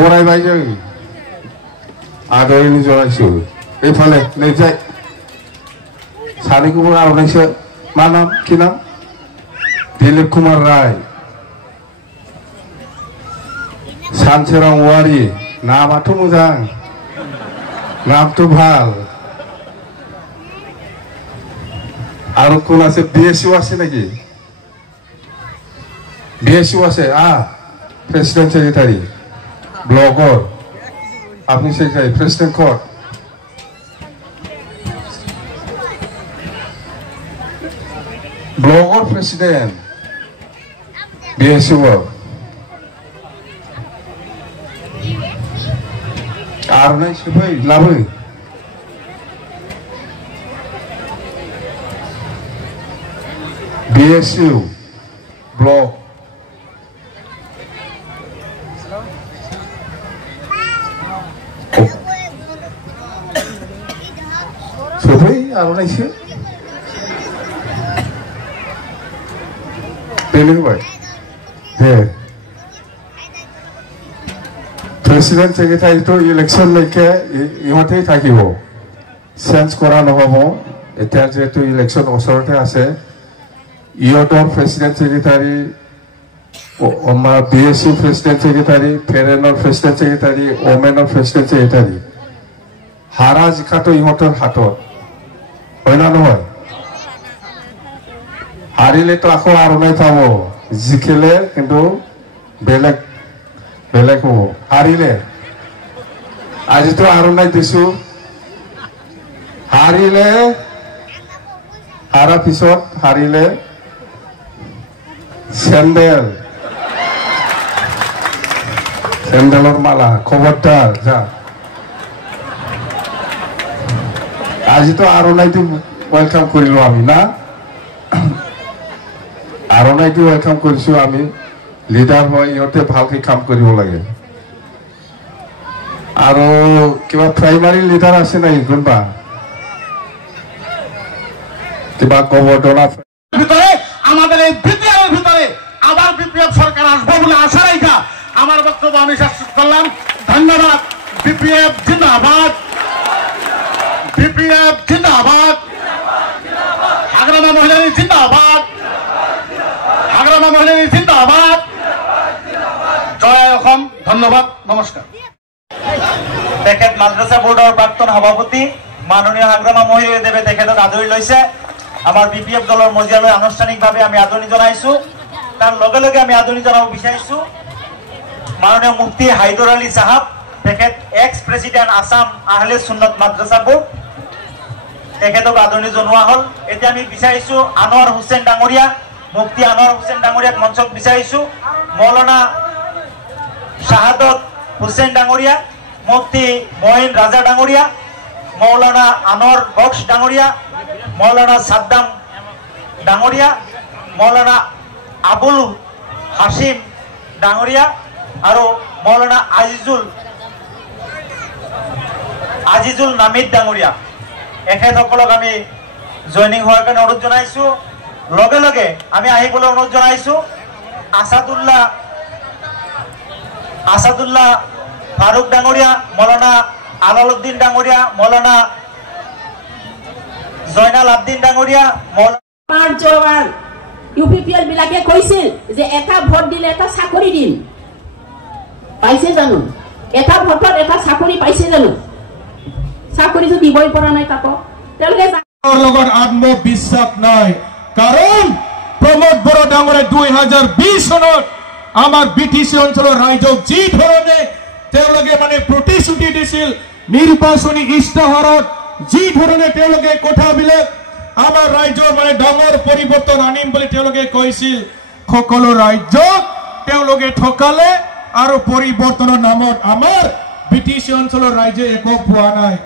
बरायबाय जों आदरनि जरायसो एफाले नै जाय सानैखौबो आर'नाइसो मा नाम कि नाम दिलीप कुमार राय सानसोरां औवारी नामाथ' मोजां नामथ' ভাল আৰু কোন আছে বিএসইউ আছে নাকি বিএসইউ আছে প্রেসিডেন্ট সেক্রেটারি ব্লগর আপনি সেক্রেটারি প্রেসিডেন্ট কোড ব্লগর প্রেসিডেন্ট বিএসইউ আর নাই সবাই লাভে BSU blog सबै आर'नाइसो बेनो होबाय दे প্রেসিডেন্ট সেক্রেটারি তো ইলেকশন লৈকে ইহঁতেই থাকিব চেঞ্জ কৰা নহ'ব এতিয়া যেহেতু ইলেকশন ওচৰতে আছে ইহঁতৰ প্ৰেসিডেন্ট সেক্ৰেটাৰি আমাৰ বিএসইউ প্ৰেসিডেন্ট সেক্ৰেটাৰি ফেৰেনৰ প্ৰেসিডেন্ট সেক্ৰেটাৰি ওমেনৰ প্ৰেসিডেন্ট সেক্ৰেটাৰি হাৰা জিকাটো ইহঁতৰ হাতত হয় না নহয় হাৰিলেতো আকৌ আৰ'নাই পাব জিকিলে কিন্তু বেলেগ বেলেগ হ'ব হাৰিলে আজিতো আৰ'নাই দিছো হাৰিলে হাৰা পিছত হাৰিলে স্যান্ডেলেৰ মালা খবৰদাৰ যা আজি তো আৰ'নাইটো ওয়েলকাম কৰিল আমি না আৰ'নাইটো ওয়েলকাম কৰিছো আমি লিডাৰ হয় ইহঁতে ভালকে কাম কৰিব লাগে আৰু কিবা প্রাইমারি লিডার আছে নাই কোনবা কিবা কবরডনা ভিতরে আমাদের এই বিপিএফের ভিতরে আবার বিপিএফ সরকার আসবে বলে আশা রাখা আমার বক্তব্য আমি শেষ করলাম ধন্যবাদ বিপিএফ জিন্দাবাদ বিপিএফ জিন্দাবাদ হাগ্রামা মহিলারী জিন্দাবাদ হাগ্রামা মহিলারী জিন্দাবাদ জয় অসম ধন্যবাদ নমস্কার তেখেত মাদ্রাসা বোৰ্ডৰ প্ৰাক্তন সভাপতি মাননীয় হাগ্ৰামা মহিলা দেৱে তেখেতক আদৰি লৈছে আমাৰ বিপিএফ দলৰ মজিয়ালৈ আনুষ্ঠানিকভাৱে আমি আদৰণি জনাইছো তাৰ লগে লগে আমি আদৰণি জনাব বিচাৰিছো মাননীয় মুফতি হাইদৰ আলী সাহেব তেখেত এক্স প্ৰেসিডেন্ট আসাম আহলে সুন্নত মাদ্ৰাসা বোৰ্ড তেখেতক আদৰণি জনোৱা হল এতিয়া আমি বিচাৰিছো আনোয়াৰ হুছেইন ডাঙৰীয়া মুফতি আনোয়াৰ হুছেইন ডাঙৰীয়াক মঞ্চত বিচাৰিছো মৌলানা শাহাদত হুছেইন ডাঙৰীয়া মুফতি মঈন ৰাজা ডাঙৰীয়া মৌলানা আনোয়াৰ বক্স ডাঙৰীয়া মৌলানা সাদ্দাম ডাঙৰীয়া মৌলানা আবুল হাসিম ডাঙৰীয়া আৰু মৌলানা আজিজুল নামিদ ডাঙৰীয়া এখেতসকলক আমি জয়নিং হোৱাৰ কাৰণে অনুৰোধ জনাইছো লগে লগে আমি আহিবলৈ অনুৰোধ জনাইছো আসাদুল্লাহ ফাৰুক ডাঙৰীয়া মৌলানা আলাউদ্দিন ডাঙৰীয়া মৌলানা জয়নাল আব্দিন ডাঙৰীয়া ইউপিপিএল বিলাকে কৈছিল যে এটা ভোট দিলে এটা চাকৰি দিম পাইছে জানো এটা ভোটত এটা চাকৰি পাইছে জানো চাকৰিটো দিবই পৰা নাই তাকো তেওঁলোকে লগত আত্মবিশ্বাস নাই কাৰণ প্ৰমোদ বড়ো ডাঙৰে 2020 চনত আমাৰ বিটিসি অঞ্চলৰ ৰাইজক যি ধৰণে তেওঁলোকে মানে প্ৰতিশ্ৰুতি দিছিল নিৰ্বাচনী ইস্তাহাৰত যি ধৰণে তেওঁলোকে কথাবিলাক আমাৰ ৰাজ্যৰ মানে ডাঙৰ পৰিৱৰ্তন আনিম বুলি তেওঁলোকে কৈছিল সকলো ৰাজ্যক তেওঁলোকে ঠকালে আৰু পৰিৱৰ্তনৰ নামত আমাৰ বিটিসি অঞ্চলৰ ৰাইজে একো পোৱা নাই